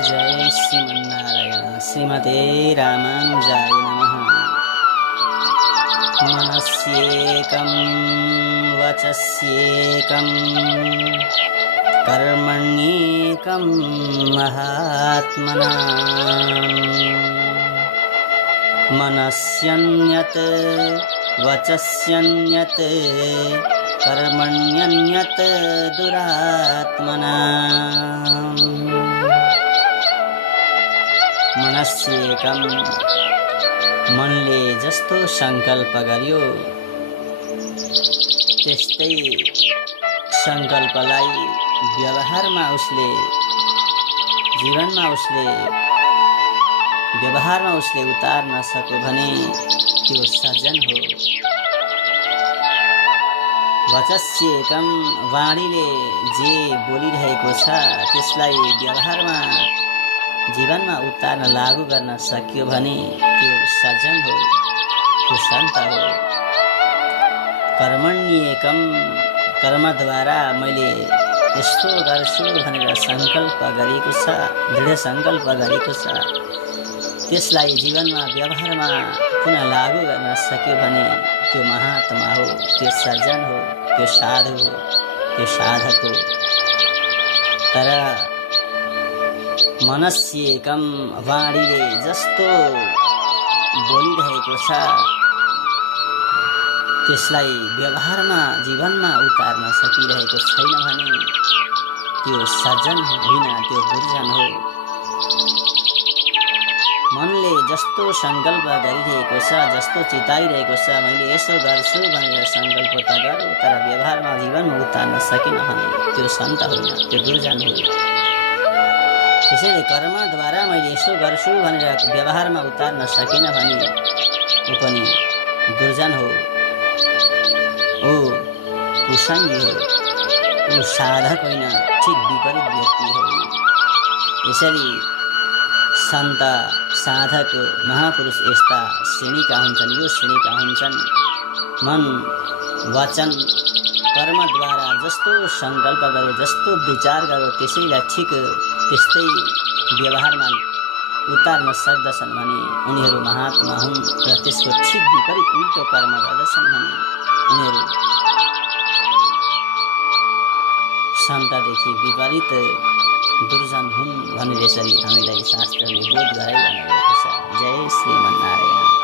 जय श्रीमन्नारायण। श्रीमते रामानुजाय नमः। मनस्येकं वचस्येकं कर्मण्येकं महात्मना। मनस्यन्यत् वचस्यन्यत् कर्मण्यन्यत् दुरात्मना। मनस्येकं मनले जस्तो संकल्प गर्यो त्यस्तै संकल्पलाई व्यवहारमा उसले उतार्न सक्यो भने त्यो सज्जन हो। वचस्येकं वाणीले जे बोलिरहेको छ त्यसलाई व्यवहारमा जीवनमा उतार्न लागू गर्न सक्यो भने त्यो सज्जन हो, त्यो सन्त हो। कर्मण्येकं कर्मद्वारा मैले यस्तो गर्छु भनेर सङ्कल्प गरेको छ, दृढ सङ्कल्प गरेको छ, त्यसलाई जीवनमा व्यवहारमा पुनः लागू गर्न सक्यो भने त्यो महात्मा हो, त्यो सज्जन हो, त्यो साधु हो, त्यो साधक हो। तर मनस्येकं वाणीले जस्तो बोलिरहेको छ त्यसलाई व्यवहारमा जीवनमा उतार्न सकिरहेको छैन भने त्यो सज्जन होइन, त्यो दुर्जन हो। मनले जस्तो सङ्कल्प गरिरहेको छ, जस्तो चिताइरहेको छ, मैले यसो गर्छु भनेर सङ्कल्प त गरौँ तर व्यवहारमा जीवनमा उतार्न सकिन भने त्यो सन्त होइन, त्यो दुर्जन हो। त्यसैले कर्मद्वारा मैले यसो गर्छु भनेर व्यवहारमा उतार्न सकिन भने ऊ पनि दुर्जन हो, ऊ कुसङ्गी हो, ऊ साधक होइन, ठिक विपरीत व्यक्ति हो। यसरी सन्त साधक महापुरुष यस्ता श्रेणीका हुन्छन्, यो श्रेणीका हुन्छन्। मन वचन कर्मद्वारा जस्तो सङ्कल्प गरो, जस्तो विचार गरो त्यसैलाई ठिक त्यस्तै व्यवहारमा उतार्न सक्दछन् भने उनीहरू महात्मा हुन् र त्यसको ठिक विपरीत उल्टो कर्म गर्दछन् भने उनीहरू सन्तदेखि विपरीत दुर्जन हुन् भनेर यसरी हामीलाई शास्त्रले बोध गराइरहनु भएको छ। जय श्रीमन्नारायण।